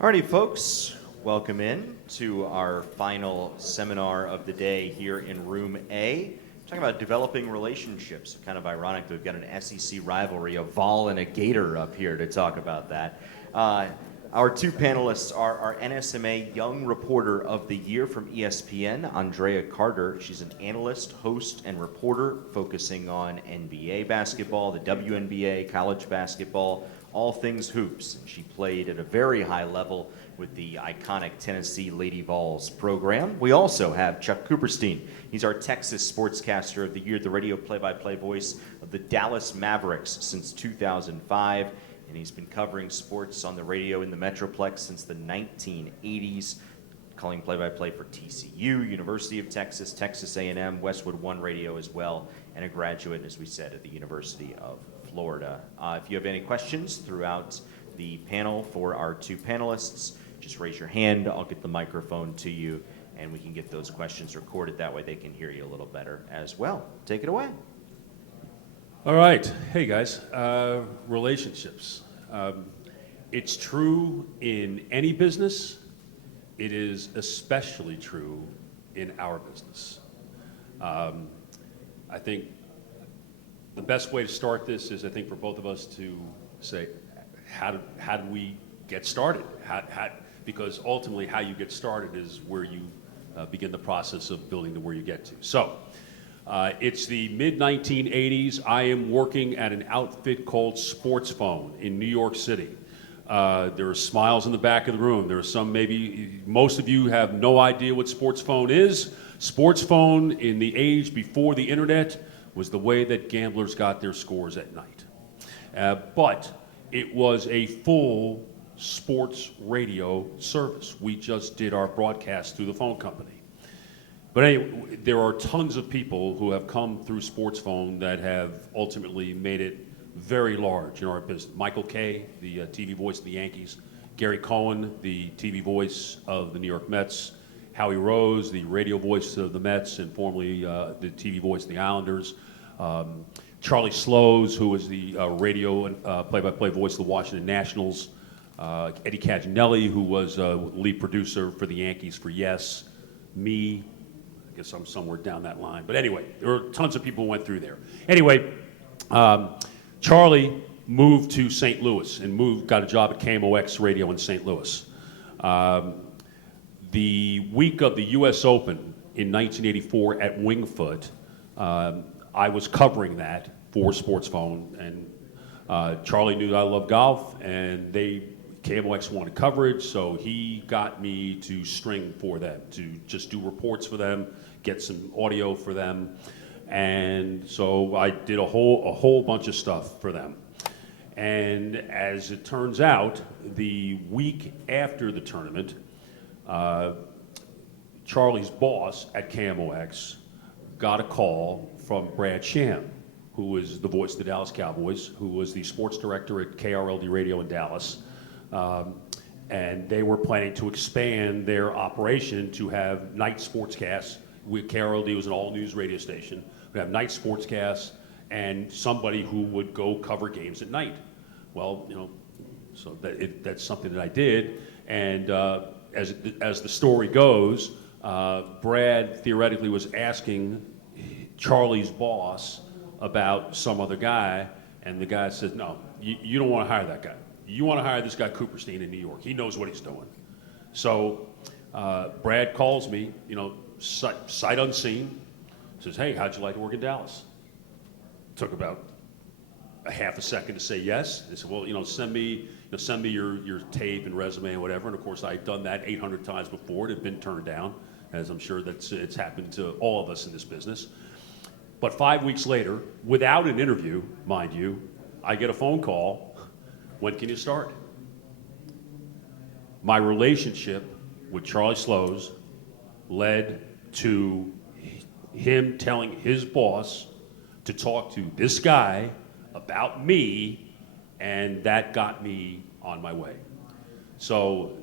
Alrighty, folks, welcome in to our final seminar of the day here in Room A. Talking about developing relationships. Kind of ironic that we've got an SEC rivalry, a Vol and a Gator up here to talk about that. Our two panelists are our NSMA Young Reporter of the Year from ESPN, Andraya Carter. She's an analyst, host, and reporter focusing on NBA basketball, the WNBA, college basketball, all things hoops. She played at a very high level with the iconic Tennessee Lady Vols program. We also have Chuck Cooperstein. He's our Texas Sportscaster of the Year, the radio play-by-play voice of the Dallas Mavericks since 2005. And he's been covering sports on the radio in the Metroplex since the 1980s, calling play-by-play for TCU, University of Texas, Texas A&M, Westwood One Radio as well, and a graduate, as we said, at the University of Florida. If you have any questions throughout the panel for our two panelists, just raise your hand. I'll get the microphone to you, and we can get those questions recorded. That way they can hear you a little better as well. Take it away. All right. Hey, guys. Relationships. It's true in any business. It is especially true in our business. I think the best way to start this is, I think, for both of us to say, how do we get started? Because ultimately, how you get started is where you begin the process of building to where you get to. So, it's the mid-1980s. I am working at an outfit called Sports Phone in New York City. There are smiles in the back of the room. There are some, maybe, most of you have no idea what Sports Phone is. Sports Phone, in the age before the internet, was the way that gamblers got their scores at night. But it was a full sports radio service. We just did our broadcast through the phone company. But anyway, there are tons of people who have come through Sports Phone that have ultimately made it very large in our business. Michael Kay, the TV voice of the Yankees. Gary Cohen, the TV voice of the New York Mets. Howie Rose, the radio voice of the Mets and formerly the TV voice of the Islanders. Charlie Slows, who was the radio and play-by-play voice of the Washington Nationals. Eddie Caginelli, who was lead producer for the Yankees for Yes. Me. I guess I'm somewhere down that line. But anyway, there were tons of people who went through there. Anyway, Charlie moved to St. Louis and got a job at KMOX Radio in St. Louis. The week of the U.S. Open in 1984 at Wingfoot, I was covering that for Sports Phone, and Charlie knew that I love golf, and KMOX wanted coverage, so he got me to string for them, to just do reports for them, get some audio for them, and so I did a whole bunch of stuff for them. And as it turns out, the week after the tournament, Charlie's boss at KMOX got a call from Brad Sham, who was the voice of the Dallas Cowboys, who was the sports director at KRLD Radio in Dallas. And they were planning to expand their operation to have night sportscasts. KRLD was an all-news radio station. We have night sportscasts and somebody who would go cover games at night. Well, so that's something that I did. And as the story goes, Brad theoretically was asking Charlie's boss about some other guy, and the guy said, no, you don't want to hire that guy. You want to hire this guy Cooperstein in New York. He knows what he's doing. So Brad calls me, sight unseen, says, hey, how'd you like to work in Dallas? Took about a half a second to say yes. They said, well, send me your tape and resume and whatever. And of course, I'd done that 800 times before. It had been turned down, as I'm sure it's happened to all of us in this business. But 5 weeks later, without an interview, mind you, I get a phone call. When can you start? My relationship with Charlie Slows led to him telling his boss to talk to this guy about me, and that got me on my way. So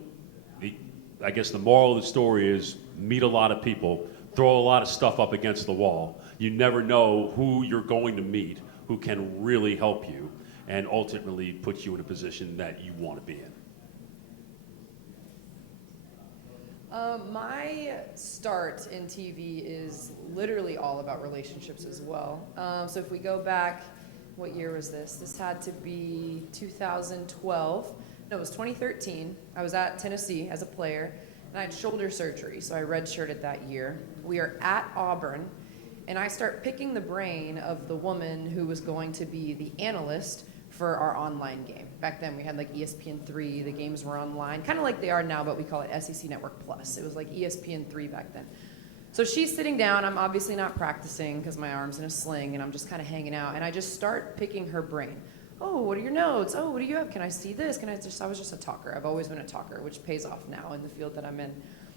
I guess the moral of the story is meet a lot of people, throw a lot of stuff up against the wall. You never know who you're going to meet who can really help you and ultimately put you in a position that you want to be in. My start in TV is literally all about relationships as well. So if we go back, what year was this? This had to be 2012. No, it was 2013. I was at Tennessee as a player, and I had shoulder surgery, so I redshirted that year. We are at Auburn, and I start picking the brain of the woman who was going to be the analyst for our online game. Back then we had like ESPN3, the games were online, kind of like they are now, but we call it SEC Network Plus. It was like ESPN3 back then. So she's sitting down, I'm obviously not practicing because my arm's in a sling and I'm just kind of hanging out, and I just start picking her brain. Oh, what are your notes? Oh, what do you have? Can I see this? I was just a talker. I've always been a talker, which pays off now in the field that I'm in.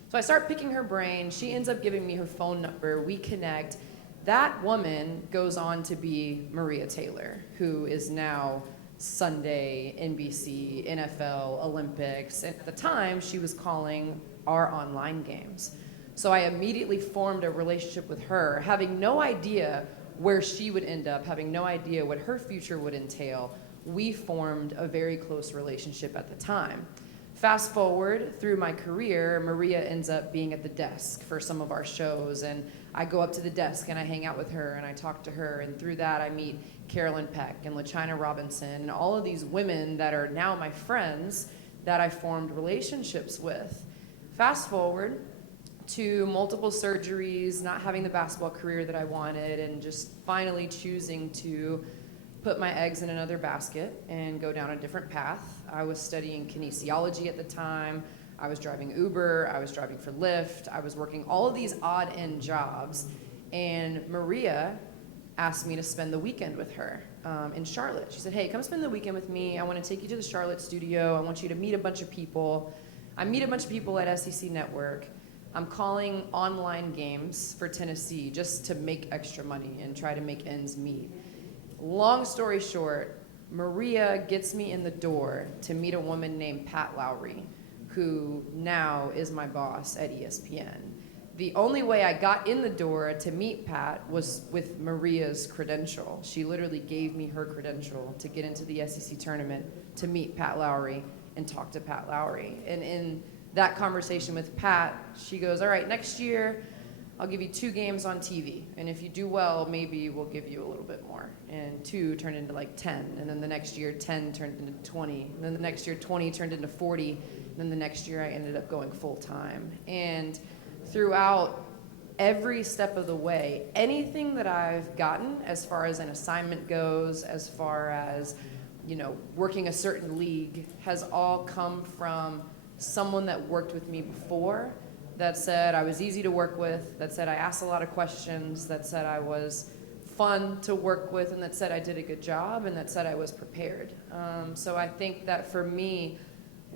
So I start picking her brain. She ends up giving me her phone number. We connect. That woman goes on to be Maria Taylor, who is now Sunday, NBC, NFL, Olympics. And at the time, she was calling our online games. So I immediately formed a relationship with her, having no idea where she would end up, having no idea what her future would entail. We formed a very close relationship at the time. Fast forward through my career, Maria ends up being at the desk for some of our shows, and I go up to the desk and I hang out with her and I talk to her, and through that I meet Carolyn Peck and LaChina Robinson and all of these women that are now my friends that I formed relationships with. Fast forward to multiple surgeries, not having the basketball career that I wanted, and just finally choosing to put my eggs in another basket and go down a different path. I was studying kinesiology at the time. I was driving Uber. I was driving for Lyft. I was working all of these odd end jobs. And Maria asked me to spend the weekend with her in Charlotte. She said, hey, come spend the weekend with me. I want to take you to the Charlotte studio. I want you to meet a bunch of people. I meet a bunch of people at SEC Network. I'm calling online games for Tennessee just to make extra money and try to make ends meet. Long story short, Maria gets me in the door to meet a woman named Pat Lowry, who now is my boss at ESPN. The only way I got in the door to meet Pat was with Maria's credential. She literally gave me her credential to get into the SEC tournament to meet Pat Lowry and talk to Pat Lowry. And in that conversation with Pat, she goes, all right, next year, I'll give you 2 games on TV. And if you do well, maybe we'll give you a little bit more. And 2 turned into like 10. And then the next year, 10 turned into 20. And then the next year, 20 turned into 40. And then the next year, I ended up going full time. And throughout every step of the way, anything that I've gotten as far as an assignment goes, as far as, working a certain league, has all come from someone that worked with me before, that said I was easy to work with, that said I asked a lot of questions, that said I was fun to work with, and that said I did a good job, and that said I was prepared. So I think that for me,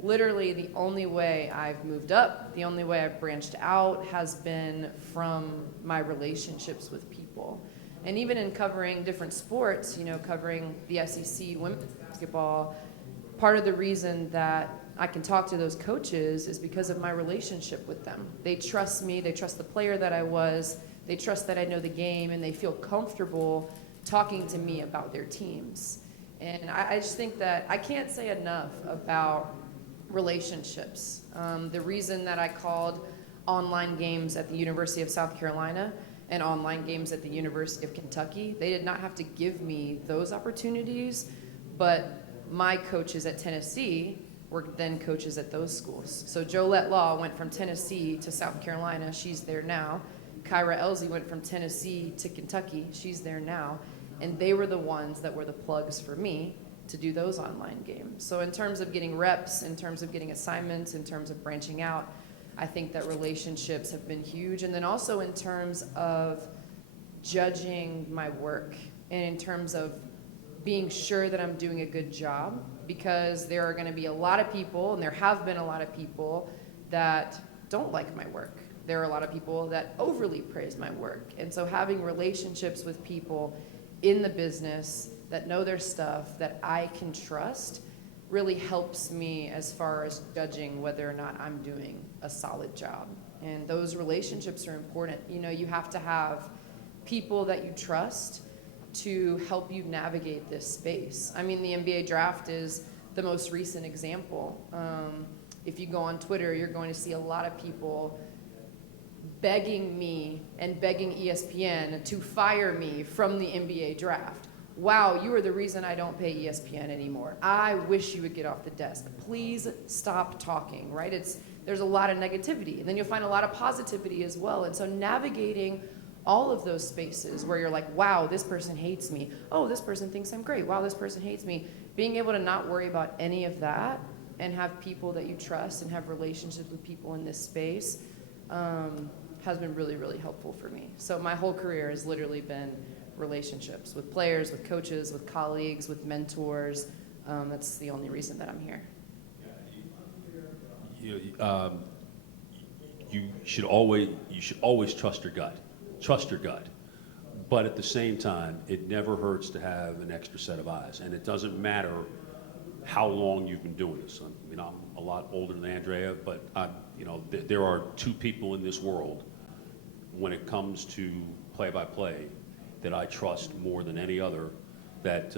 literally the only way I've moved up, the only way I've branched out has been from my relationships with people. And even in covering different sports, covering the SEC women's basketball, part of the reason that I can talk to those coaches is because of my relationship with them. They trust me, they trust the player that I was, they trust that I know the game, and they feel comfortable talking to me about their teams. And I just think that I can't say enough about relationships. The reason that I called online games at the University of South Carolina and online games at the University of Kentucky, they did not have to give me those opportunities, but my coaches at Tennessee were then coaches at those schools. So Jolette Law went from Tennessee to South Carolina. She's there now. Kyra Elsie went from Tennessee to Kentucky. She's there now. And they were the ones that were the plugs for me to do those online games. So in terms of getting reps, in terms of getting assignments, in terms of branching out, I think that relationships have been huge. And then also in terms of judging my work and in terms of being sure that I'm doing a good job, because there are going to be a lot of people, and there have been a lot of people that don't like my work. There are a lot of people that overly praise my work. And so having relationships with people in the business that know their stuff, that I can trust, really helps me as far as judging whether or not I'm doing a solid job. And those relationships are important. You have to have people that you trust to help you navigate this space. I mean, the NBA draft is the most recent example. if you go on Twitter, you're going to see a lot of people begging me and begging ESPN to fire me from the NBA draft. Wow, you are the reason I don't pay ESPN anymore. I wish you would get off the desk. Please stop talking, right? There's a lot of negativity, and then you'll find a lot of positivity as well. And so navigating all of those spaces where you're like, wow, this person hates me. Oh, this person thinks I'm great. Wow, this person hates me. Being able to not worry about any of that and have people that you trust and have relationships with people in this space has been really, really helpful for me. So my whole career has literally been relationships with players, with coaches, with colleagues, with mentors. That's the only reason that I'm here. You should always trust your gut. Trust your gut. But at the same time, it never hurts to have an extra set of eyes. And it doesn't matter how long you've been doing this. I mean, I'm a lot older than Andraya, but there are two people in this world when it comes to play-by-play that I trust more than any other. That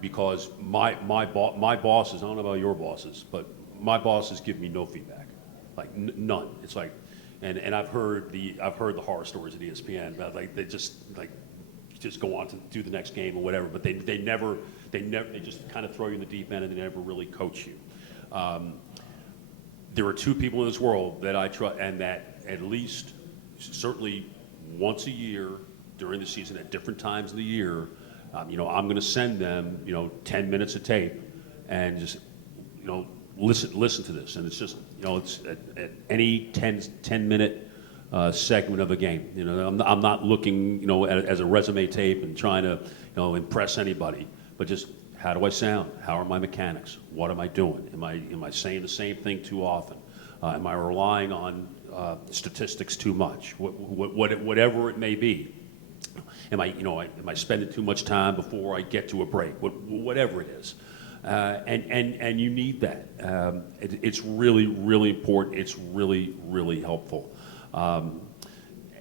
because my bosses, I don't know about your bosses, but my bosses give me no feedback, like none. It's like, and I've heard the horror stories at ESPN about they just go on to do the next game or whatever, but they just kind of throw you in the deep end and they never really coach you. There are two people in this world that I trust, and that at least certainly once a year during the season at different times of the year, I'm going to send them 10 minutes of tape and just listen to this, and it's just it's at any 10-minute segment of a game. I'm not looking as a resume tape and trying to impress anybody, but just how do I sound? How are my mechanics? What am I doing? Am I saying the same thing too often? Am I relying on statistics too much? Whatever it may be. Am I spending too much time before I get to a break? Whatever it is. And you need that. It's really, really important. It's really, really helpful.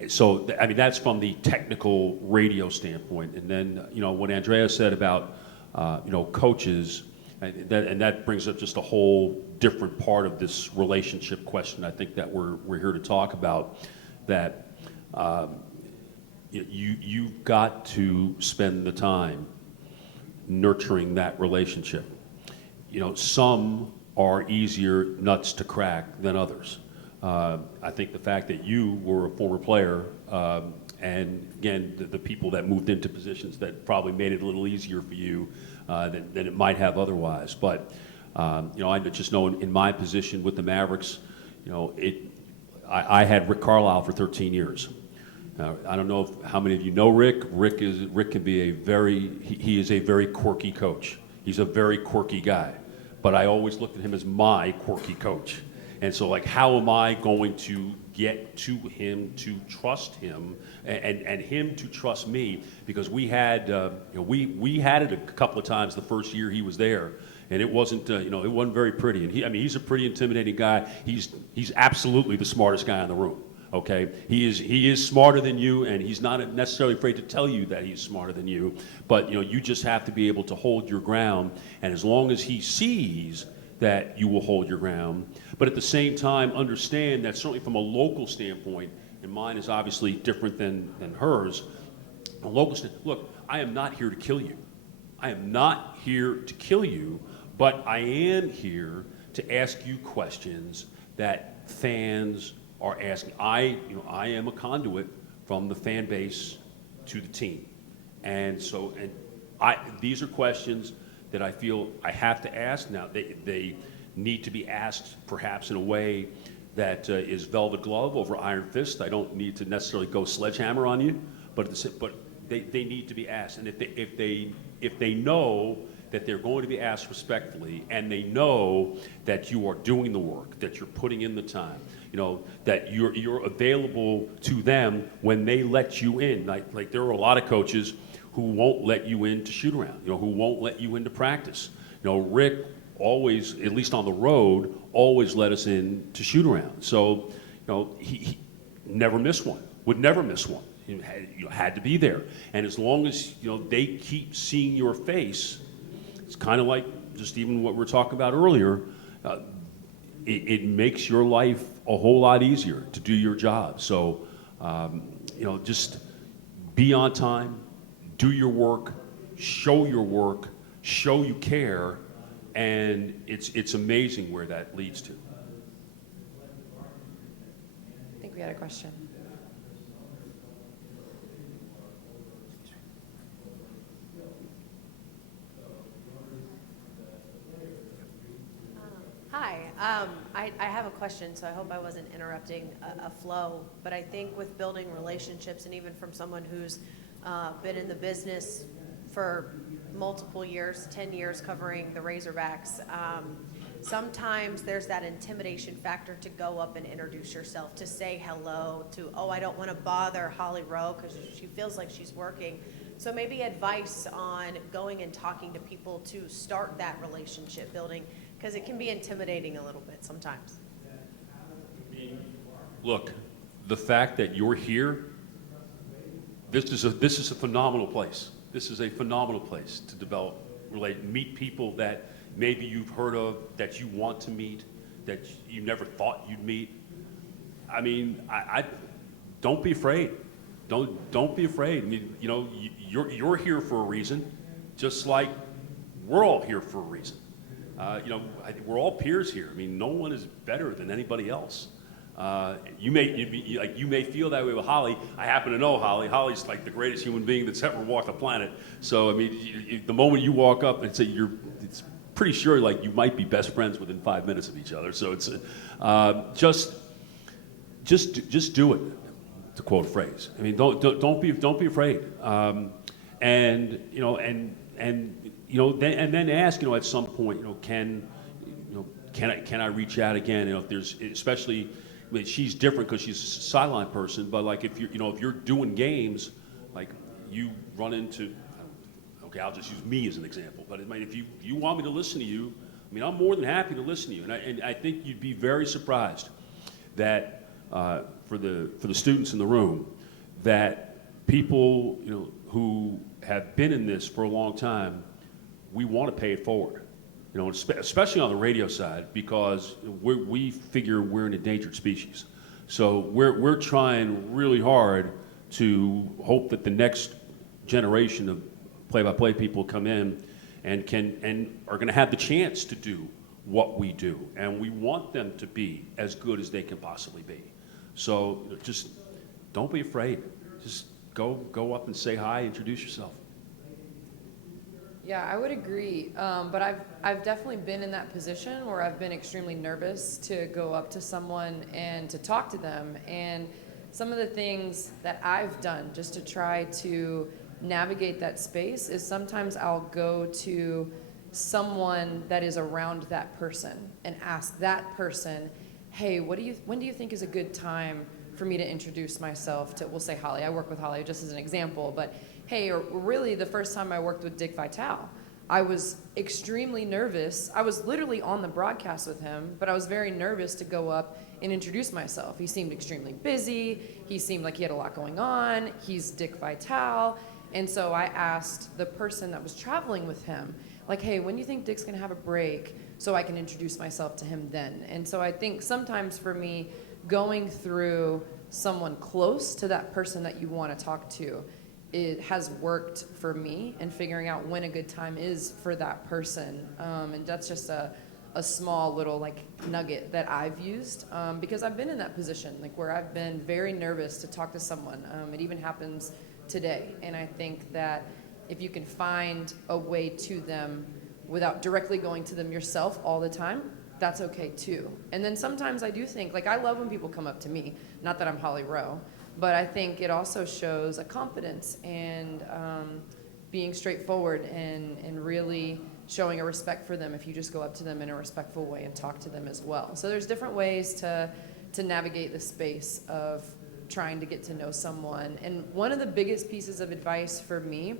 So, I mean, that's from the technical radio standpoint. And then, what Andraya said about, coaches, and that brings up just a whole different part of this relationship question I think that we're here to talk about, that you've got to spend the time nurturing that relationship. Some are easier nuts to crack than others. I think the fact that you were a former player, and again, the people that moved into positions that probably made it a little easier for you than it might have otherwise. But I just know in my position with the Mavericks, I had Rick Carlisle for 13 years. I don't know how many of you know Rick. Rick can be he is a very quirky coach. He's a very quirky guy, but I always looked at him as my quirky coach. And so, how am I going to get to him to trust him and him to trust me? Because we had we had it a couple of times the first year he was there, and it wasn't it wasn't very pretty. And he's a pretty intimidating guy. He's absolutely the smartest guy in the room. Okay, he is smarter than you, and he's not necessarily afraid to tell you that he's smarter than you. But you just have to be able to hold your ground, and as long as he sees that you will hold your ground, but at the same time understand that certainly from a local standpoint, and mine is obviously different than hers. A local standpoint, look, I am not here to kill you. I am not here to kill you, but I am here to ask you questions that fans are asking. I am a conduit from the fan base to the team, and so these are questions that I feel I have to ask. Now they need to be asked perhaps in a way that is velvet glove over iron fist. I don't need to necessarily go sledgehammer on you, but they need to be asked. And if they know that they're going to be asked respectfully, and they know that you are doing the work, that you're putting in the time, that you're available to them when they let you in. Like there are a lot of coaches who won't let you into shoot around, who won't let you into practice. Rick always, at least on the road, always let us in to shoot around. So, he never missed one, would never miss one. You had to be there. And as long as, they keep seeing your face, it's kind of like just even what we were talking about earlier, it makes your life a whole lot easier to do your job. So, just be on time, do your work, show you care, and it's amazing where that leads to. I think we had a question. Hi, I have a question, so I hope I wasn't interrupting a flow, but I think with building relationships, and even from someone who's been in the business for multiple years, 10 years covering the Razorbacks, sometimes there's that intimidation factor to go up and introduce yourself, to say hello, to, oh, I don't want to bother Holly Rowe because she feels like she's working. So maybe advice on going and talking to people to start that relationship building, because it can be intimidating a little bit sometimes. Look, the fact that you're here, this is a phenomenal place. This is a phenomenal place to develop, meet people that maybe you've heard of, that you want to meet, that you never thought you'd meet. I mean, I don't be afraid. Don't be afraid. I mean, you're here for a reason, just like we're all here for a reason. We're all peers here. I mean, no one is better than anybody else. You may feel that way with Holly. I happen to know Holly. Holly's like the greatest human being that's ever walked the planet. So I mean, the moment you walk up and say it's pretty sure like you might be best friends within 5 minutes of each other. So it's just do it, to quote a phrase. I mean, don't be afraid. And then ask, at some point, can I reach out again? If there's, especially, I mean, she's different because she's a sideline person, but like if you're doing games, like you run into, okay, I'll just use me as an example, but I mean, if you want me to listen to you, I mean, I'm more than happy to listen to you, and I think you'd be very surprised that for the students in the room, that people who have been in this for a long time, we want to pay it forward. Especially on the radio side, because we figure we're an endangered species. So we're trying really hard to hope that the next generation of play-by-play people come in and are going to have the chance to do what we do, and we want them to be as good as they can possibly be. So just don't be afraid. Just go up and say hi, introduce yourself. Yeah, I would agree. But I've definitely been in that position where I've been extremely nervous to go up to someone and to talk to them. And some of the things that I've done just to try to navigate that space is sometimes I'll go to someone that is around that person and ask that person, hey, when do you think is a good time for me to introduce myself to, we'll say Holly, I work with Holly just as an example, but hey, or really the first time I worked with Dick Vitale, I was extremely nervous. I was literally on the broadcast with him, but I was very nervous to go up and introduce myself. He seemed extremely busy. He seemed like he had a lot going on. He's Dick Vitale. And so I asked the person that was traveling with him, like, hey, when do you think Dick's gonna have a break so I can introduce myself to him then? And so I think sometimes for me, going through someone close to that person that you wanna talk to, it has worked for me, and figuring out when a good time is for that person. And that's just a small little like nugget that I've used because I've been in that position, like where I've been very nervous to talk to someone. It even happens today. And I think that if you can find a way to them without directly going to them yourself all the time, that's okay too. And then sometimes I do think, like I love when people come up to me, not that I'm Holly Rowe, but I think it also shows a confidence and being straightforward and really showing a respect for them if you just go up to them in a respectful way and talk to them as well. So there's different ways to navigate the space of trying to get to know someone. And one of the biggest pieces of advice for me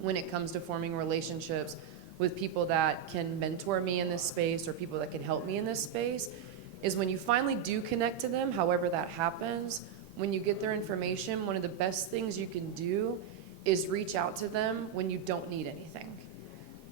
when it comes to forming relationships with people that can mentor me in this space or people that can help me in this space is when you finally do connect to them, however that happens, when you get their information, one of the best things you can do is reach out to them when you don't need anything.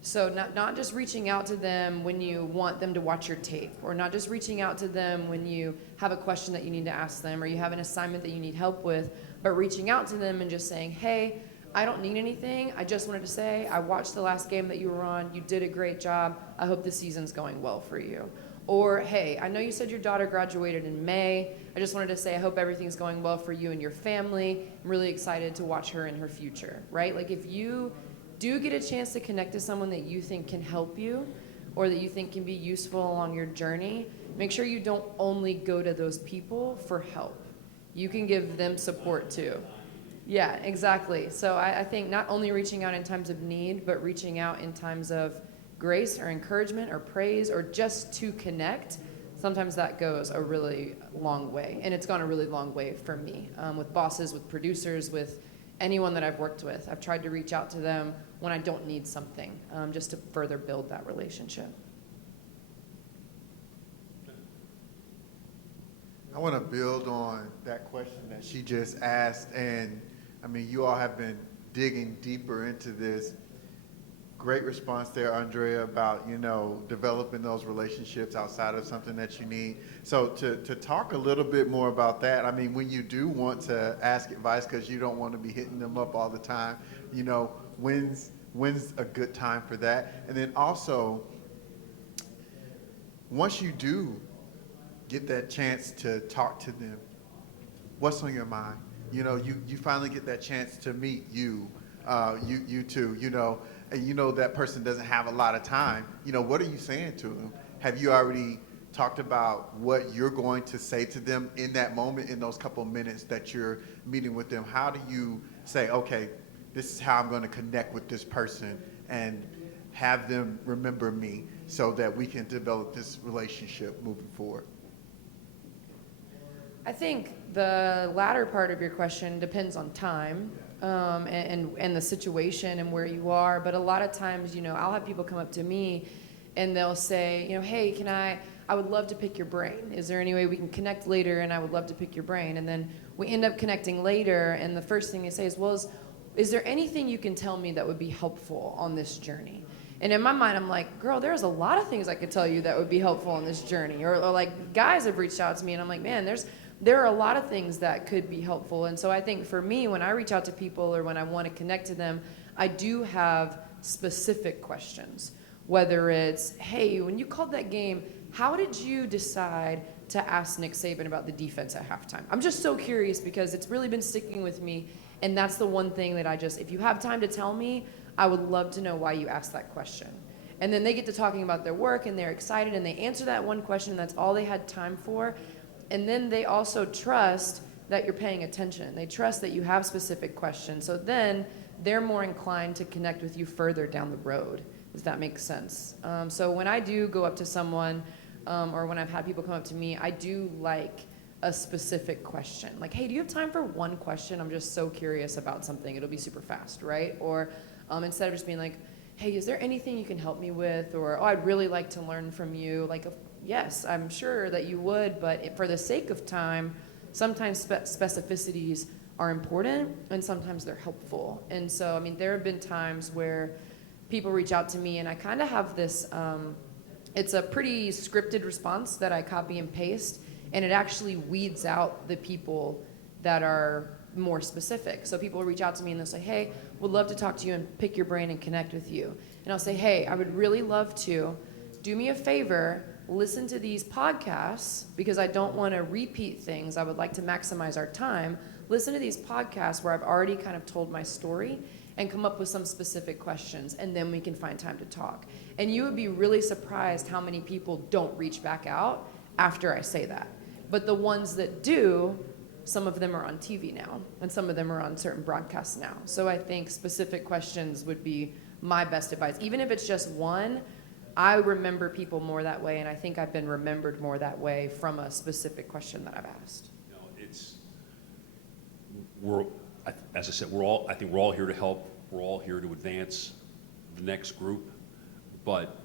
So not just reaching out to them when you want them to watch your tape, or not just reaching out to them when you have a question that you need to ask them, or you have an assignment that you need help with, but reaching out to them and just saying, hey, I don't need anything. I just wanted to say, I watched the last game that you were on. You did a great job. I hope the season's going well for you. Or, hey, I know you said your daughter graduated in May. I just wanted to say, I hope everything's going well for you and your family. I'm really excited to watch her in her future, right? Like, if you do get a chance to connect to someone that you think can help you or that you think can be useful along your journey, make sure you don't only go to those people for help. You can give them support too. Yeah, exactly. So I think not only reaching out in times of need, but reaching out in times of grace or encouragement or praise or just to connect, sometimes that goes a really long way. And it's gone a really long way for me, with bosses, with producers, with anyone that I've worked with. I've tried to reach out to them when I don't need something, just to further build that relationship. I want to build on that question that she just asked, and I mean, you all have been digging deeper into this. Great response there, Andraya, about, developing those relationships outside of something that you need. So to talk a little bit more about that, I mean, when you do want to ask advice because you don't want to be hitting them up all the time, when's a good time for that? And then also, once you do get that chance to talk to them, what's on your mind? You finally get that chance to meet you two, and that person doesn't have a lot of time. What are you saying to them? Have you already talked about what you're going to say to them in that moment, in those couple of minutes that you're meeting with them? How do you say, okay, this is how I'm going to connect with this person and have them remember me so that we can develop this relationship moving forward? I think the latter part of your question depends on time, and the situation and where you are. But a lot of times, I'll have people come up to me and they'll say, hey, I would love to pick your brain. Is there any way we can connect later? And I would love to pick your brain. And then we end up connecting later. And the first thing they say is, well, is there anything you can tell me that would be helpful on this journey? And in my mind, I'm like, girl, there's a lot of things I could tell you that would be helpful on this journey. Or like guys have reached out to me and I'm like, man, there are a lot of things that could be helpful. And so I think for me, when I reach out to people or when I want to connect to them, I do have specific questions. Whether it's, hey, when you called that game, how did you decide to ask Nick Saban about the defense at halftime? I'm just so curious because it's really been sticking with me. And that's the one thing that if you have time to tell me, I would love to know why you asked that question. And then they get to talking about their work and they're excited and they answer that one question and that's all they had time for. And then they also trust that you're paying attention. They trust that you have specific questions. So then they're more inclined to connect with you further down the road. Does that make sense? So when I do go up to someone, or when I've had people come up to me, I do like a specific question. Like, hey, do you have time for one question? I'm just so curious about something. It'll be super fast, right? Or instead of just being like, hey, is there anything you can help me with? Or, oh, I'd really like to learn from you. Like, yes, I'm sure that you would, but for the sake of time, sometimes specificities are important and sometimes they're helpful. And so, there have been times where people reach out to me and I kind of have this, it's a pretty scripted response that I copy and paste, and it actually weeds out the people that are more specific. So people will reach out to me and they'll say, hey, would love to talk to you and pick your brain and connect with you. And I'll say, hey, I would really love to. Do me a favor, listen to these podcasts because I don't want to repeat things. I would like to maximize our time. Listen to these podcasts where I've already kind of told my story and come up with some specific questions, and then we can find time to talk. And you would be really surprised how many people don't reach back out after I say that. But the ones that do, some of them are on TV now, and some of them are on certain broadcasts now. So I think specific questions would be my best advice. Even if it's just one, I remember people more that way, and I think I've been remembered more that way from a specific question that I've asked. As I said, I think we're all here to help. We're all here to advance the next group, but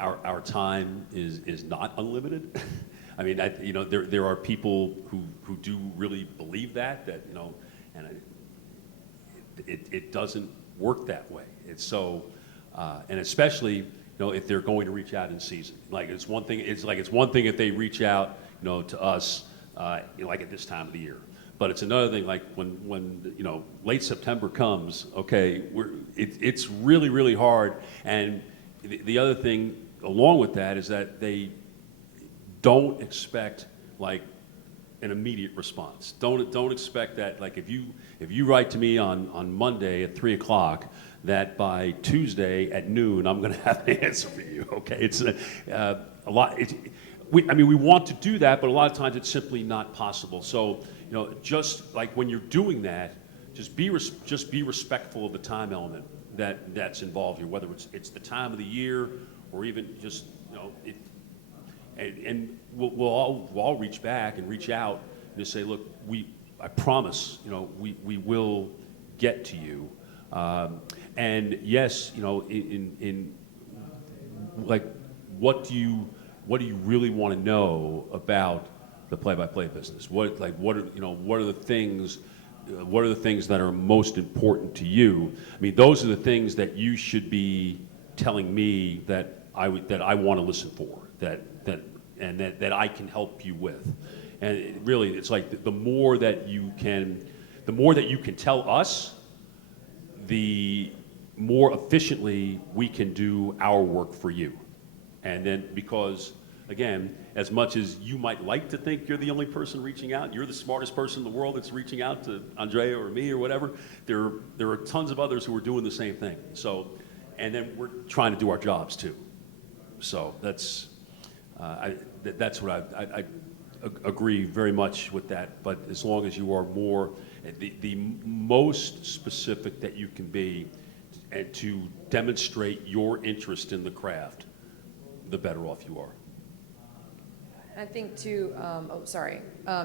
our time is not unlimited. There are people who do really believe that and it doesn't work that way. It's so And especially, if they're going to reach out in season. Like it's one thing if they reach out, to us, like at this time of the year. But it's another thing, like when late September comes, okay, it's really, really hard. And the other thing along with that is that they don't expect like an immediate response. Don't expect that, like if you write to me on Monday at 3:00, that by Tuesday at noon I'm going to have an answer for you. Okay, it's a lot. We want to do that, but a lot of times it's simply not possible. So just like when you're doing that, just be respectful of the time element that's involved here, whether it's the time of the year or even just and we'll all reach back and reach out and just say, look, I promise, we will get to you. And yes, in like, what do you really want to know about the play-by-play business? What are the things that are most important to you? I mean, those are the things that you should be telling me that I want to listen for, that I can help you with. And it's like the more that you can tell us, the more efficiently we can do our work for you. And then, because again, as much as you might like to think you're the only person reaching out, you're the smartest person in the world that's reaching out to Andraya or me or whatever, there are tons of others who are doing the same thing. So, and then we're trying to do our jobs too. So that's what I agree very much with that. But as long as you are more, the most specific that you can be, and to demonstrate your interest in the craft, the better off you are. I think too,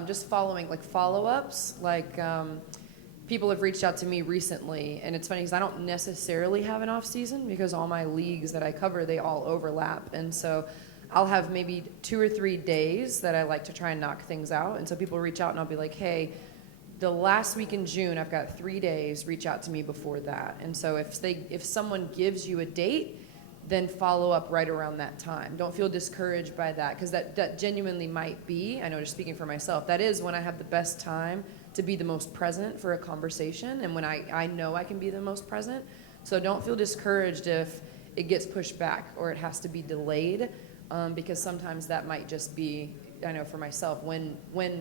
just following, like follow-ups, like people have reached out to me recently, and it's funny because I don't necessarily have an off season because all my leagues that I cover, they all overlap. And so I'll have maybe 2 or 3 days that I like to try and knock things out. And so people reach out and I'll be like, hey, the last week in June, I've got 3 days, reach out to me before that. And so if someone gives you a date, then follow up right around that time. Don't feel discouraged by that, because that genuinely might be, I know just speaking for myself, that is when I have the best time to be the most present for a conversation, and when I know I can be the most present. So don't feel discouraged if it gets pushed back or it has to be delayed, because sometimes that might just be, I know for myself, when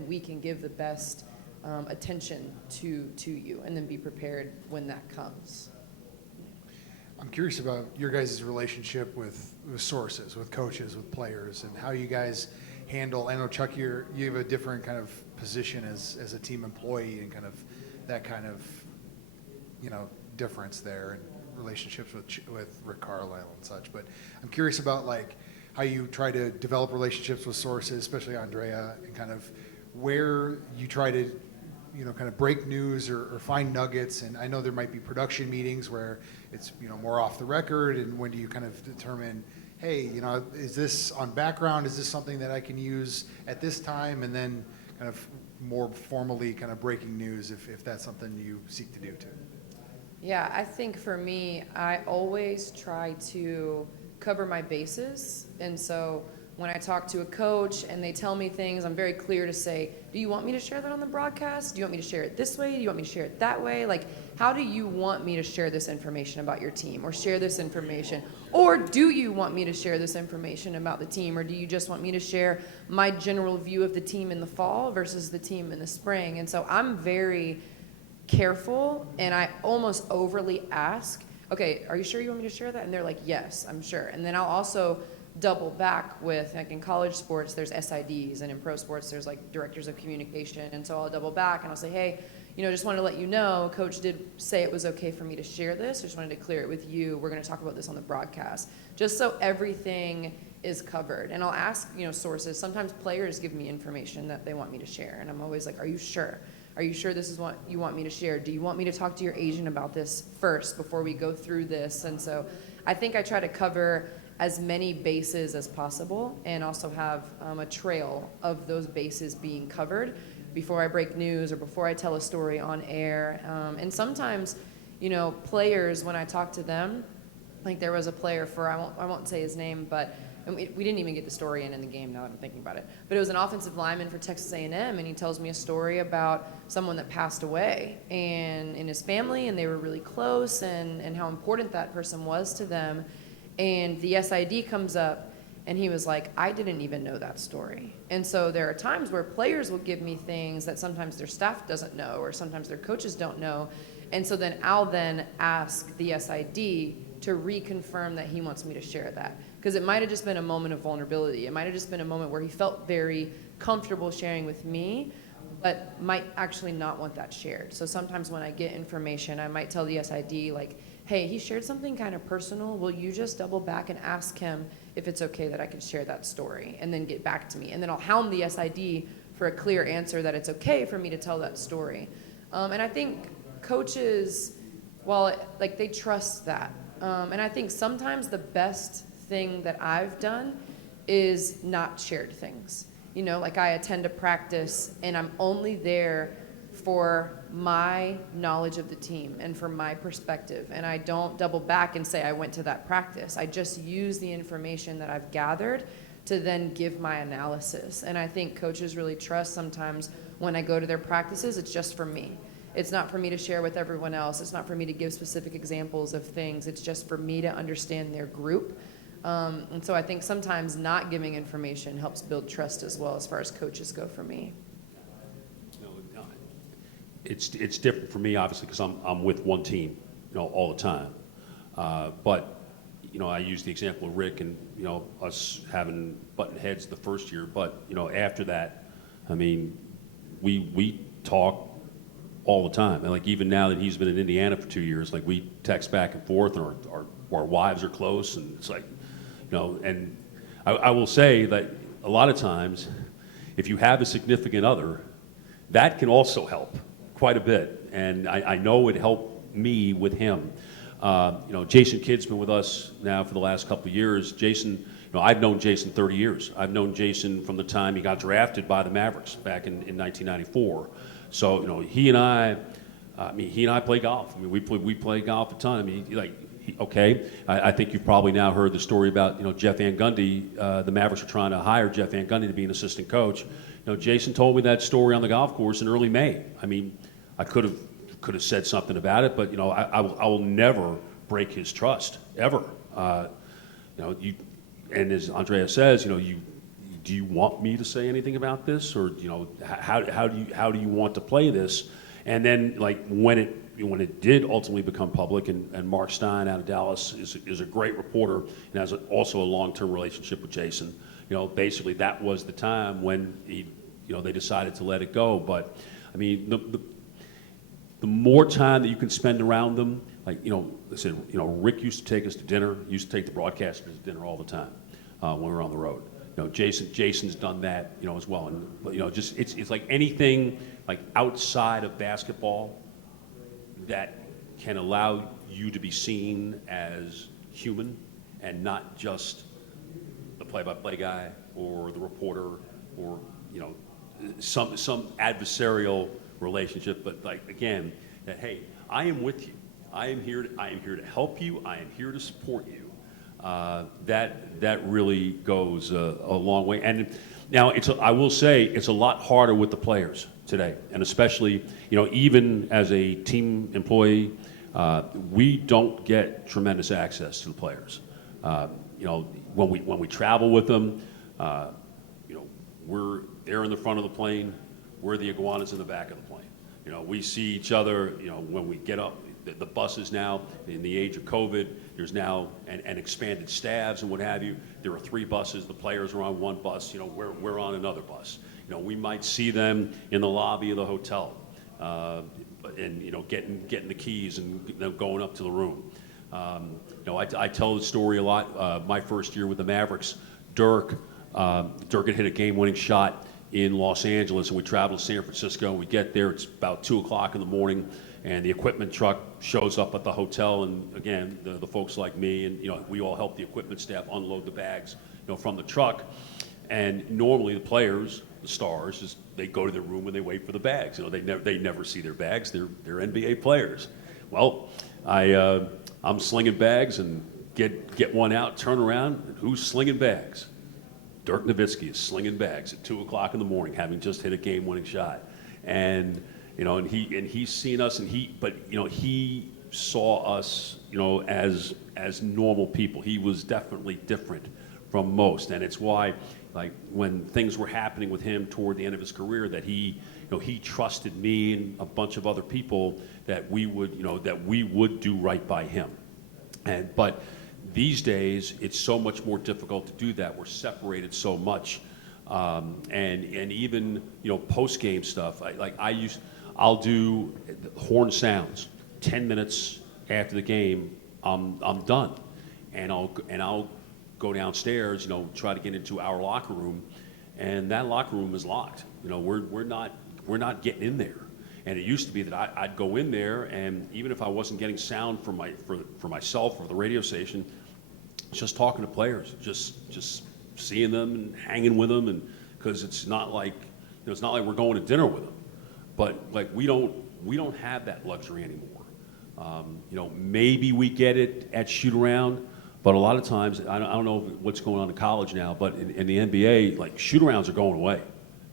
we can give the best attention to you, and then be prepared when that comes. I'm curious about your guys' relationship with sources, with coaches, with players, and how you guys handle. I know, Chuck, you have a different kind of position as a team employee, and kind of that kind of difference there, and relationships with Rick Carlisle and such. But I'm curious about like how you try to develop relationships with sources, especially Andraya, and kind of where you try to kind of break news or find nuggets. And I know there might be production meetings where it's, more off the record. And when do you kind of determine, hey, is this on background? Is this something that I can use at this time? And then kind of more formally kind of breaking news if that's something you seek to do too. Yeah, I think for me, I always try to cover my bases. And so when I talk to a coach and they tell me things, I'm very clear to say, do you want me to share that on the broadcast? Do you want me to share it this way? Do you want me to share it that way? Like, how do you want me to share this information about your team, or share this information? Or do you want me to share this information about the team? Or do you just want me to share my general view of the team in the fall versus the team in the spring? And so I'm very careful, and I almost overly ask, okay, are you sure you want me to share that? And they're like, yes, I'm sure. And then I'll also double back with, like in college sports, there's SIDs, and in pro sports, there's like directors of communication. And so I'll double back and I'll say, hey, just wanted to let you know, Coach did say it was okay for me to share this. I just wanted to clear it with you. We're going to talk about this on the broadcast, just so everything is covered. And I'll ask, sources. Sometimes players give me information that they want me to share, and I'm always like, are you sure? Are you sure this is what you want me to share? Do you want me to talk to your agent about this first before we go through this? And so I think I try to cover as many bases as possible, and also have a trail of those bases being covered before I break news or before I tell a story on air. And sometimes, players, when I talk to them, Like there was a player for, I won't say his name, but and we didn't even get the story in the game now that I'm thinking about it. But it was an offensive lineman for Texas A&M, and he tells me a story about someone that passed away and in his family, and they were really close, and how important that person was to them. And the SID comes up, and he was like, I didn't even know that story. And so there are times where players will give me things that sometimes their staff doesn't know, or sometimes their coaches don't know. And so then I'll then ask the SID to reconfirm that he wants me to share that. Because it might have just been a moment of vulnerability. It might have just been a moment where he felt very comfortable sharing with me, but might actually not want that shared. So sometimes when I get information, I might tell the SID, like, hey, he shared something kind of personal. Will you just double back and ask him if it's okay that I can share that story, and then get back to me? And then I'll hound the SID for a clear answer that it's okay for me to tell that story. And I think coaches, well, like they trust that. And I think sometimes the best thing that I've done is not shared things. You know, like I attend a practice and I'm only there for my knowledge of the team and for my perspective. And I don't double back and say I went to that practice. I just use the information that I've gathered to then give my analysis. And I think coaches really trust sometimes when I go to their practices, it's just for me. It's not for me to share with everyone else. It's not for me to give specific examples of things. It's just for me to understand their group. And so I think sometimes not giving information helps build trust as well, as far as coaches go for me. It's different for me, obviously, because I'm with one team, all the time. But I use the example of Rick and us having button heads the first year. But after that, I mean, we talk all the time. And like even now that he's been in Indiana for 2 years, like we text back and forth, and our wives are close, and it's like, and I will say that a lot of times, if you have a significant other, that can also help quite a bit. And I know it helped me with him. Jason Kidd's been with us now for the last couple of years. Jason, I've known Jason 30 years. I've known Jason from the time he got drafted by the Mavericks back in 1994. So, he and I play golf. I mean, we play golf a ton. I mean, I think you've probably now heard the story about, Jeff Van Gundy. The Mavericks are trying to hire Jeff Van Gundy to be an assistant coach. Jason told me that story on the golf course in early May. I mean, I could have said something about it, but I will never break his trust ever. And as Andraya says, do you want me to say anything about this, or how do you want to play this? And then when it did ultimately become public, and Mark Stein out of Dallas is a great reporter and has also a long-term relationship with Jason. Basically that was the time when they decided to let it go. But I mean, the more time that you can spend around them, listen, Rick used to take us to dinner, used to take the broadcasters to dinner all the time when we were on the road. Jason's done that, as well. And just it's like anything outside of basketball that can allow you to be seen as human and not just the play-by-play guy or the reporter or some adversarial relationship. But again, that hey, I am with you. I am here to help you. I am here to support you. That really goes a long way. And now I will say it's a lot harder with the players today, and especially even as a team employee, we don't get tremendous access to the players. When we travel with them, they're in the front of the plane, we're the iguanas in the back of the plane. We see each other. When we get up. The buses now, in the age of COVID, there's now and expanded staffs and what have you. There are 3 buses. The players are on one bus. We're on another bus. We might see them in the lobby of the hotel, and getting the keys and going up to the room. I tell the story a lot. My first year with the Mavericks, Dirk had hit a game-winning shot in Los Angeles, and we traveled to San Francisco. We get there. It's about 2 o'clock in the morning. And the equipment truck shows up at the hotel, and again, the folks like me, and we all help the equipment staff unload the bags, from the truck. And normally the players, the stars, they go to their room and they wait for the bags. They never see their bags. They're NBA players. Well, I'm slinging bags and get one out, turn around, and who's slinging bags? Dirk Nowitzki is slinging bags at 2 o'clock in the morning, having just hit a game-winning shot, and he's seen us, but he saw us, as normal people. He was definitely different from most, and it's why, like, when things were happening with him toward the end of his career, that he trusted me and a bunch of other people that we would do right by him. But these days, it's so much more difficult to do that. We're separated so much, and even post game stuff. I'll do horn sounds. 10 minutes after the game, I'm done, and I'll go downstairs. Try to get into our locker room, and that locker room is locked. We're not getting in there. And it used to be that I'd go in there, and even if I wasn't getting sound for myself or the radio station, just talking to players, just seeing them and hanging with them, and because it's not like we're going to dinner with them, but like we don't have that luxury anymore. Maybe we get it at shoot around, but a lot of times I don't know what's going on in college now, but in the NBA, like shoot arounds are going away.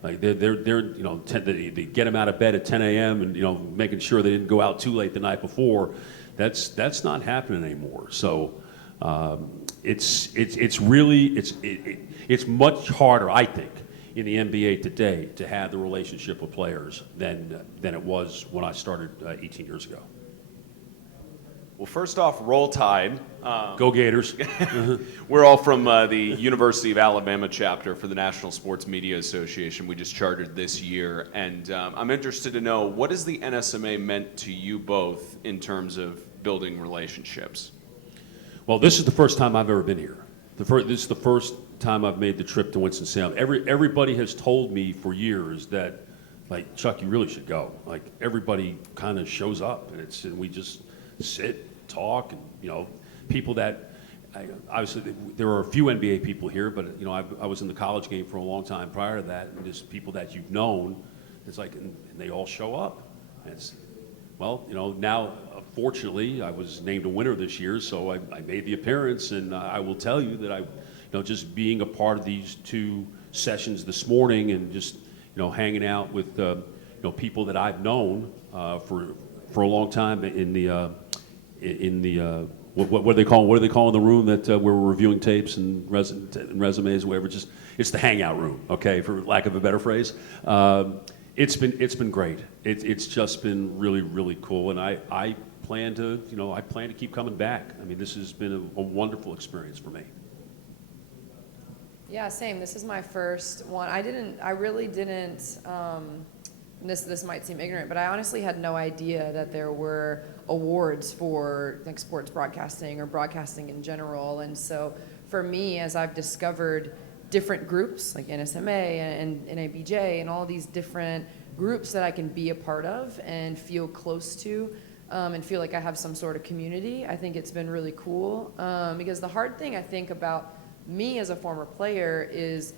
Like they get them out of bed at 10 a.m. and making sure they didn't go out too late the night before. That's not happening anymore. So it's much harder, I think, in the NBA today to have the relationship with players than it was when I started 18 years ago. Well, first off, Roll Tide. Go Gators. We're all from the University of Alabama chapter for the National Sports Media Association. We just chartered this year. And I'm interested to know, what has the NSMA meant to you both in terms of building relationships? Well, this is the first time I've ever been here. This is the first time I've made the trip to Winston-Salem. Everybody has told me for years that, like, Chuck, you really should go. Like, everybody kind of shows up, and we just sit, talk, and people that obviously there are a few NBA people here, but I was in the college game for a long time prior to that, and just people that you've known. It's like, and they all show up. And it's, well, now fortunately I was named a winner this year, so I made the appearance, and I will tell you that just being a part of these two sessions this morning, and just hanging out with people that I've known for a long time in the what do they call in the room that where we're reviewing tapes and resumes, whatever. Just, it's the hangout room, okay, for lack of a better phrase. It's been great. It's just been really, really cool, and I plan to keep coming back. I mean, this has been a wonderful experience for me. Yeah, same. This is my first one. I really didn't. This might seem ignorant, but I honestly had no idea that there were awards for like sports broadcasting or broadcasting in general. And so for me, as I've discovered different groups like NSMA and NABJ and all these different groups that I can be a part of and feel close to, and feel like I have some sort of community, I think it's been really cool. Because the hard thing I think about me as a former player is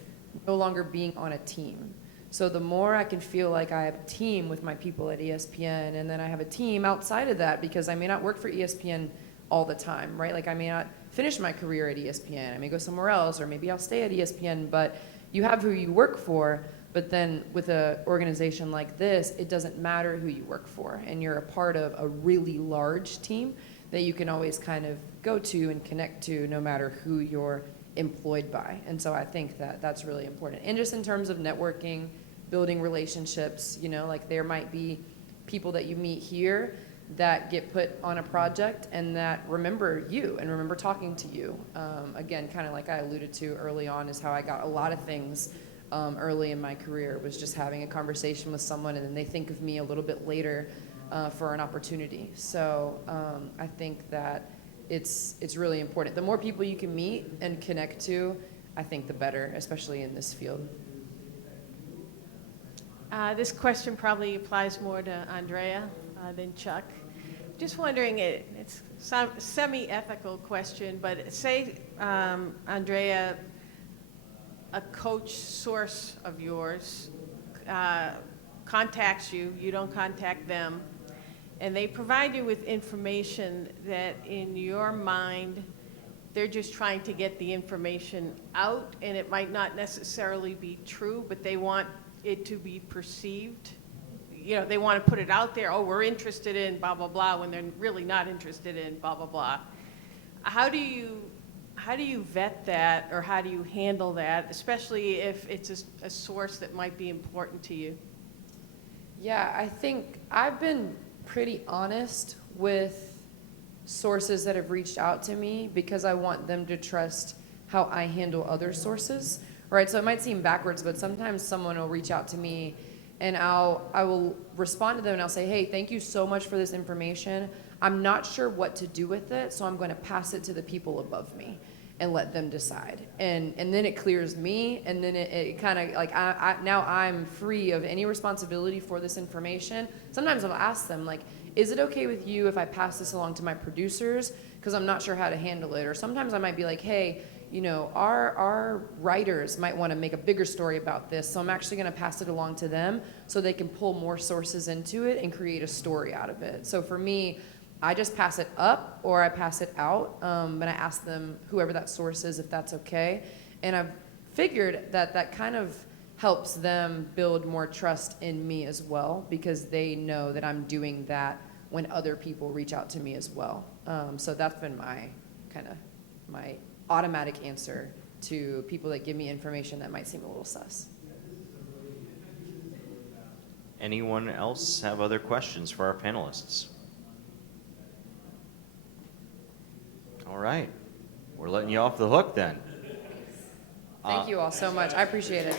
no longer being on a team. So the more I can feel like I have a team with my people at ESPN, and then I have a team outside of that, because I may not work for ESPN all the time, right? Like I may not finish my career at ESPN. I may go somewhere else, or maybe I'll stay at ESPN, but you have who you work for. But then with an organization like this, it doesn't matter who you work for, and you're a part of a really large team that you can always kind of go to and connect to no matter who you're employed by. And so I think that that's really important. And just in terms of networking, building relationships, like there might be people that you meet here that get put on a project and that remember you and remember talking to you. Again, kind of like I alluded to early on, is how I got a lot of things early in my career, was just having a conversation with someone, and then they think of me a little bit later for an opportunity. So I think that it's really important. The more people you can meet and connect to, I think the better, especially in this field. This question probably applies more to Andraya than Chuck. Just wondering, it's a semi-ethical question, but say, Andraya, a coach source of yours contacts you, you don't contact them, and they provide you with information that in your mind they're just trying to get the information out, and it might not necessarily be true, but they want it to be perceived. You know, they want to put it out there, oh, we're interested in blah, blah, blah, when they're really not interested in blah, blah, blah. How do you vet that, or how do you handle that, especially if it's a source that might be important to you? Yeah, I think I've been pretty honest with sources that have reached out to me because I want them to trust how I handle other sources, right? So it might seem backwards, but sometimes someone will reach out to me and I will respond to them and I'll say, hey, thank you so much for this information. I'm not sure what to do with it, so I'm going to pass it to the people above me and let them decide. And then it clears me, and then it kind of like, now I'm free of any responsibility for this information. Sometimes I'll ask them, like, is it okay with you if I pass this along to my producers? Because I'm not sure how to handle it. Or sometimes I might be like, hey, you know, our writers might want to make a bigger story about this, so I'm actually going to pass it along to them so they can pull more sources into it and create a story out of it. So for me, I just pass it up or I pass it out, and I ask them, whoever that source is, if that's okay. And I've figured that that kind of helps them build more trust in me as well, because they know that I'm doing that when other people reach out to me as well. So that's been my automatic answer to people that give me information that might seem a little sus. Anyone else have other questions for our panelists? All right, we're letting you off the hook then. Thank you all so much. I appreciate it.